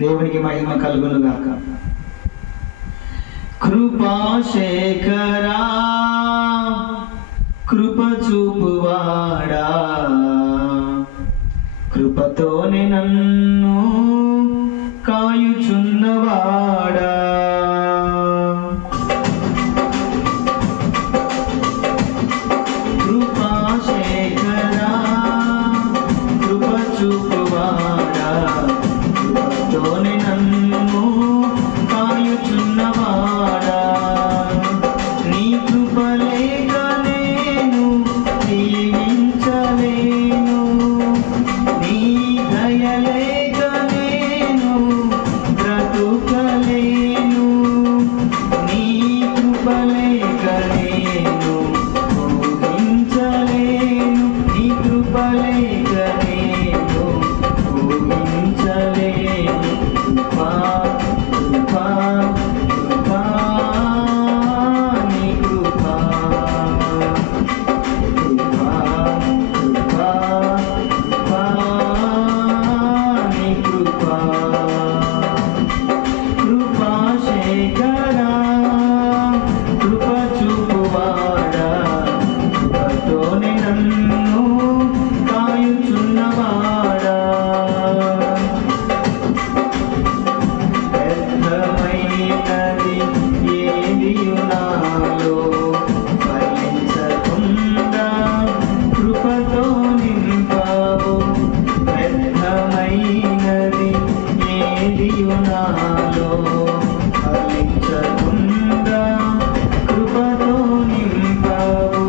దేవునికి మహిమ కలుగును గాక. కృపాశేఖరా కృప చూపువాడా, కృపతోనే నన్ను కాయుచున్నవాడా, కృపాశేఖరా కృప చూపువాడా, కృపతోనే నన్ను కాయుచున్నవాడా, నీ కృప లేక నేను జీవించలేను, నీ దయ లేక నేను బ్రతుకలేను, నీ కృప లేక నేను ఊహించలేను, నీ కృప లేక నేను ఊహించలేను. కృపా కృపా కృపా నీ కృపా, కృపా కృపా కృపా నీ కృపా, కృపాశేఖరా కృప చూపువాడా, కృపతోనే నన్ను కాయుచున్నవాడా, వ్యర్థమైనది ఏదియు నాలో ఫలించకుండా కృపతో నింపావు, వ్యర్థమైనది ఏదియు నాలో ఫలించకుండా కృపతో నింపావు,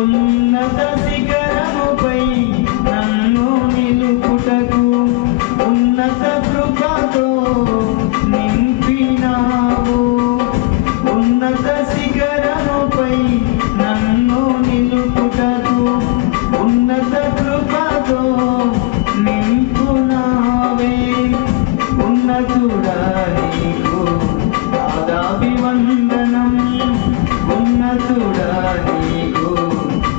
ఉన్నత శిఖరముపై నన్ను నిలుపుటకు ఉన్నత కృపతో నింపినావు, ఉన్నత శిఖరముపై నన్ను నిలుపుటకు ఉన్నత కృపతో నింపునావే, ఉన్నతుడా నీకు పాదాభివందనం, ఉన్నతుడా నీకు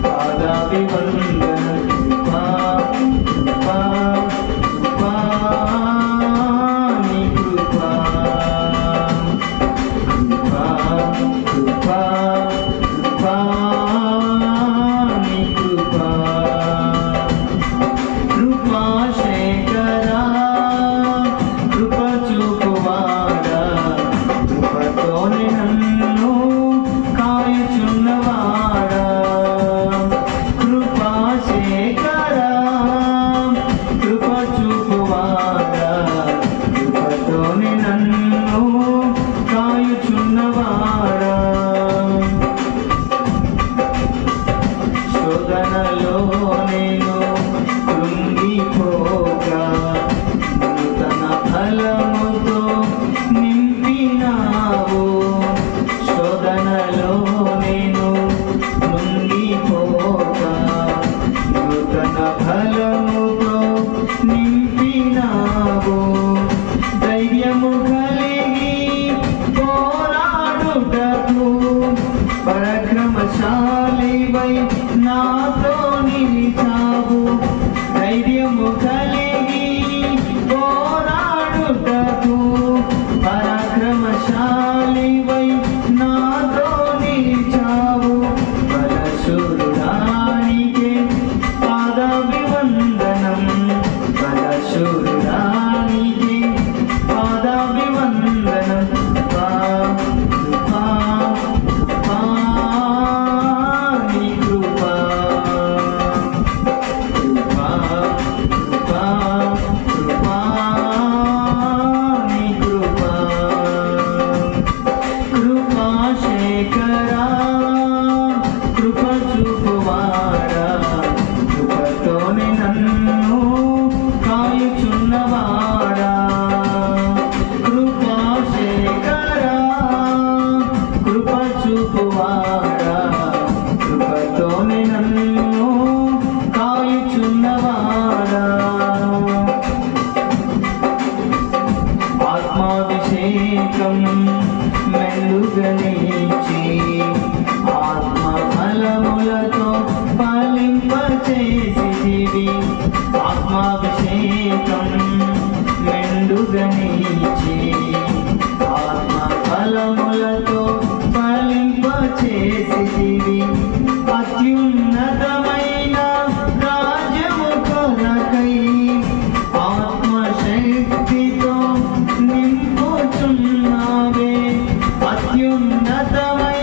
పాదాభివందనం. కృపా కృపా కృపా నీ కృపా, కృపా కృపా కృపా నీ కృపా, కృపాశేఖరా కృప చూపువాడా, కృపతోనే నన్ను కాయుచున్నవాడా, కృపాశేఖరా కృప చూపువాడా, కృపతోనే నన్ను కాయుచున్నవాడా, శోధనలో నేను కృంగిపోగా నూతన ఫలముతో నింపినావు, శోధనలో నేను కృంగిపోగా నూతన ఫలముతో నింపినావు, ధైర్యము కలిగి పోరాడుటకు పరాక్రమశాలివై నాతో నిలిచావు, ధైర్యము కలిగి పోరాడుటకు పరాక్రమశాలివై నాతో నిలిచావు, బలశూరుడానికే పాదాభివందనం, బలశూరుడానికే పాదాభివందనం. కృపా కృపా కృపా నీ కృపా, కృపా కృపా కృపా నీ కృపా, కృపాశేఖరా కృప చూపువాడా, కృపతోనే నన్ను కాయుచున్నవాడా, కృపాశేఖరా కృప చూపువాడా, కృపతోనే నన్ను కాయుచున్నవాడా, ఆత్మాభిషేకం మెల్లుగని వరములతో ఫలింపచేసితివి అత్యున్నతమైన రాజ్యము కొరకై ఆత్మశక్తితో నింపుచున్నావే అత్యున్నతమైన